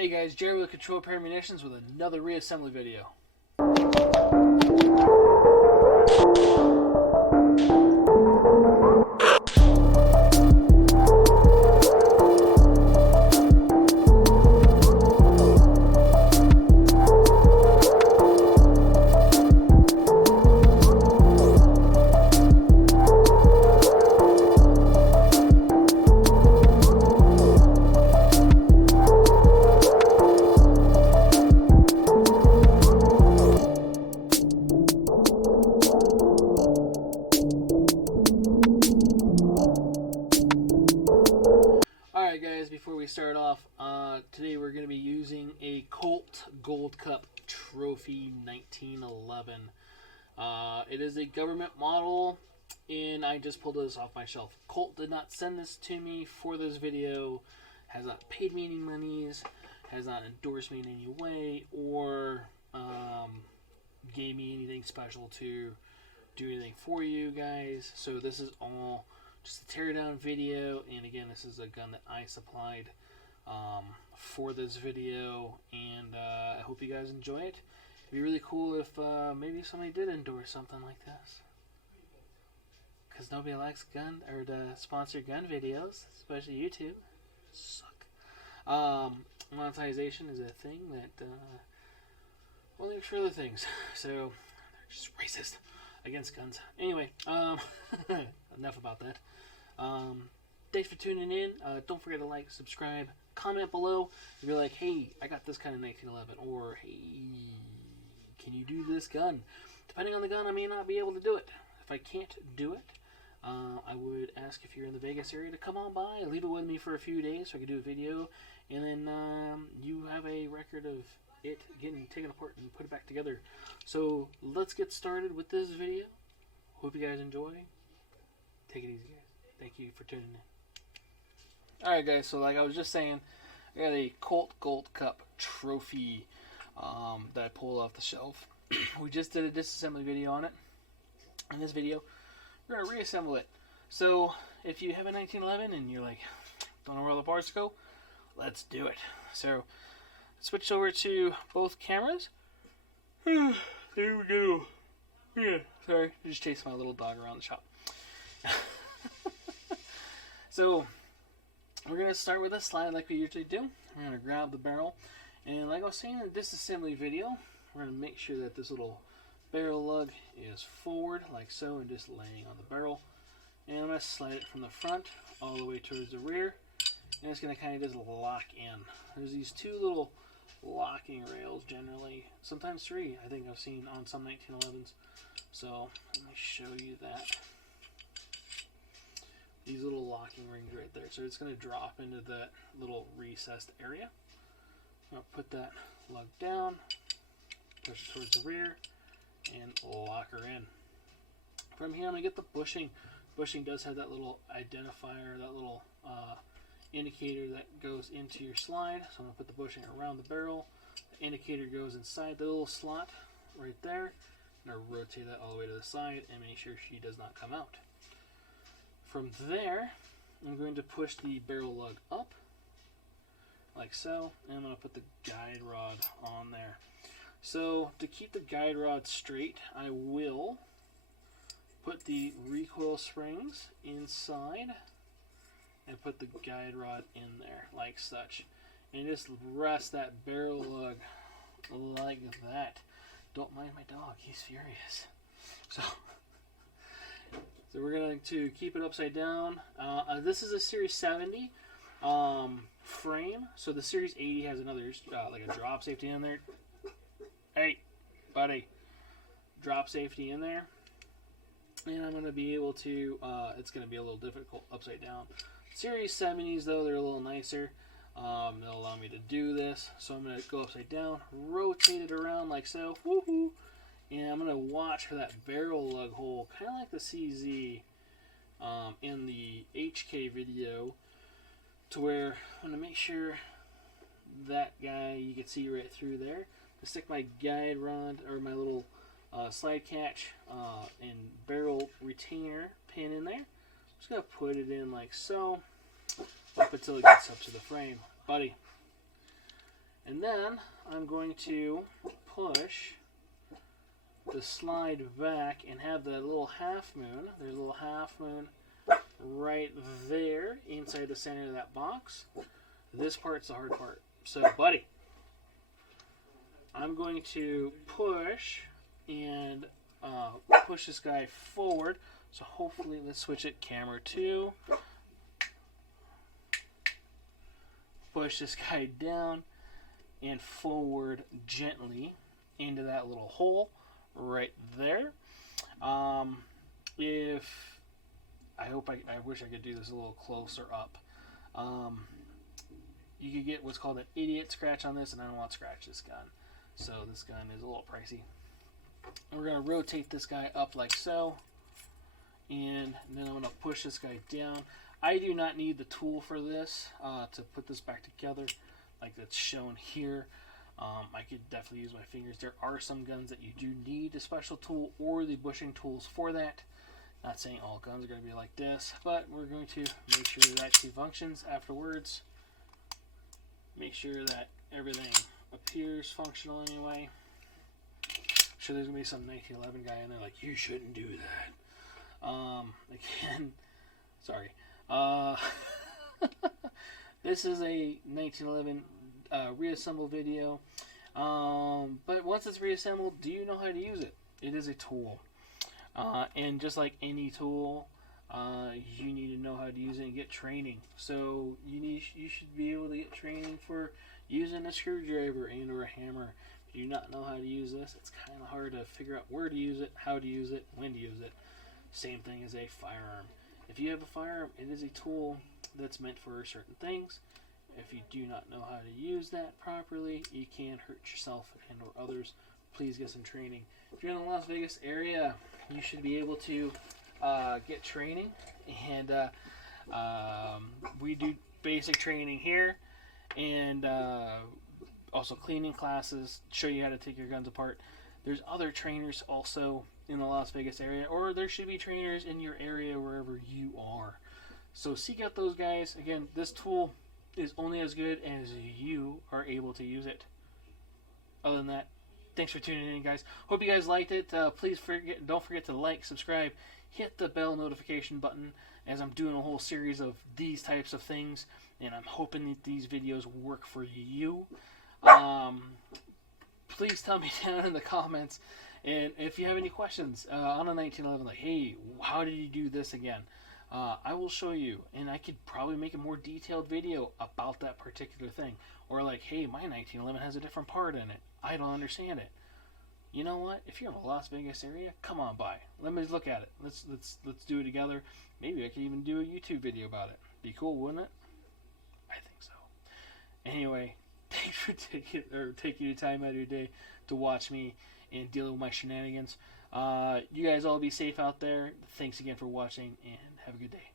Hey guys, Jerry with Control Repair Munitions with another reassembly video. Alright guys, before we start off, today we're going to be using a Colt Gold Cup Trophy 1911. It is a government model, and I just pulled this off my shelf. Colt did not send this to me for this video, has not paid me any monies, has not endorsed me in any way, or gave me anything special to do anything for you guys. So this is all just a teardown video, and again, this is a gun that I supplied for this video, and I hope you guys enjoy it. It'd be really cool if maybe somebody did endorse something like this, because nobody likes gun or the sponsored gun videos, especially YouTube. Suck. Monetization is a thing that only works for other things, so they're just racist against guns. Anyway, enough about that. Thanks for tuning in. Don't forget to like, subscribe, comment below if you're like, hey, I got this kind of 1911, or hey, can you do this gun? Depending on the gun, I may not be able to do it. If I can't do it, I would ask if you're in the Vegas area to come on by, leave it with me for a few days so I can do a video, and then you have a record of it getting taken apart and put it back together. So let's get started with this video. Hope you guys enjoy. Take it easy, guys. Thank you for tuning in. Alright guys, so like I was just saying, I got a Colt Gold Cup trophy that I pulled off the shelf. We just did a disassembly video on it. In this video, we're going to reassemble it. So if you have a 1911 and you're like, don't know where all the parts go, let's do it. So switch over to both cameras. There we go. Yeah, sorry, I just chased my little dog around the shop. So we're going to start with a slide like we usually do. We're going to grab the barrel, and like I was saying in the disassembly video, we're going to make sure that this little barrel lug is forward like so and just laying on the barrel. And I'm going to slide it from the front all the way towards the rear, and it's going to kind of just lock in. There's these two little locking rails generally, sometimes three, I think I've seen on some 1911s. So let me show you that. These little locking rings right there. So it's going to drop into that little recessed area. I'll put that lug down, push it towards the rear, and lock her in. From here I'm going to get the bushing. Bushing does have that little identifier, that little indicator that goes into your slide. So I'm going to put the bushing around the barrel. The indicator goes inside the little slot right there. I'm going to rotate that all the way to the side and make sure she does not come out. From there, I'm going to push the barrel lug up, like so, and I'm going to put the guide rod on there. So, to keep the guide rod straight, I will put the recoil springs inside and put the guide rod in there, like such. And just rest that barrel lug like that. Don't mind my dog, he's furious. So we're going to keep it upside down. This is a Series 70 frame. So the Series 80 has another, like a drop safety in there. Hey, buddy. Drop safety in there. And I'm going to be able to, it's going to be a little difficult upside down. Series 70s, though, they're a little nicer. They'll allow me to do this. So I'm going to go upside down, rotate it around like so. Woohoo! And I'm going to watch for that barrel lug hole, kind of like the CZ in the HK video, to where I'm going to make sure that guy, you can see right through there. I stick my guide rod, or my little slide catch and barrel retainer pin in there. I'm just going to put it in like so, up until it gets up to the frame. Buddy, And then I'm going to push the slide back and have the little half moon. There's a little half moon right there inside the center of that box. This part's the hard part. So, buddy, I'm going to push and push this guy forward. So hopefully, let's switch it. Camera 2. Push this guy down and forward gently into that little hole right there. I wish I could do this a little closer up. You could get what's called an idiot scratch on this, and I don't want to scratch this gun. So this gun is a little pricey. We're going to rotate this guy up like so. And then I'm going to push this guy down. I do not need the tool for this to put this back together like that's shown here. I could definitely use my fingers. There are some guns that you do need a special tool or the bushing tools for that. Not saying all guns are going to be like this, but we're going to make sure that actually functions afterwards. Make sure that everything appears functional anyway. I'm sure there's going to be some 1911 guy in there like, you shouldn't do that. Again, sorry. This is a 1911 reassemble video. But once it's reassembled, do you know how to use it? It is a tool. And just like any tool, you need to know how to use it and get training. So you should be able to get training for using a screwdriver and or a hammer. If you do not know how to use this, it's kind of hard to figure out where to use it, how to use it, when to use it. Same thing as a firearm. If you have a firearm, it is a tool that's meant for certain things. If you do not know how to use that properly, you can hurt yourself and or others. Please get some training. If you're in the Las Vegas area, you should be able to get training. And we do basic training here. And also cleaning classes, show you how to take your guns apart. There's other trainers also in the Las Vegas area, or there should be trainers in your area wherever you are. So seek out those guys. Again, this tool is only as good as you are able to use it. Other than that, thanks for tuning in, guys. Hope you guys liked it. Please don't forget to like, subscribe, hit the bell notification button, as I'm doing a whole series of these types of things, and I'm hoping that these videos work for you. Please tell me down in the comments, and if you have any questions on a 1911, like, hey, how did you do this again? I will show you, and I could probably make a more detailed video about that particular thing. Or like, hey, my 1911 has a different part in it. I don't understand it. You know what? If you're in the Las Vegas area, come on by. Let me look at it. Let's do it together. Maybe I could even do a YouTube video about it. Be cool, wouldn't it? I think so. Anyway, thanks for taking your time out of your day to watch me and deal with my shenanigans. You guys all be safe out there. Thanks again for watching, and have a good day.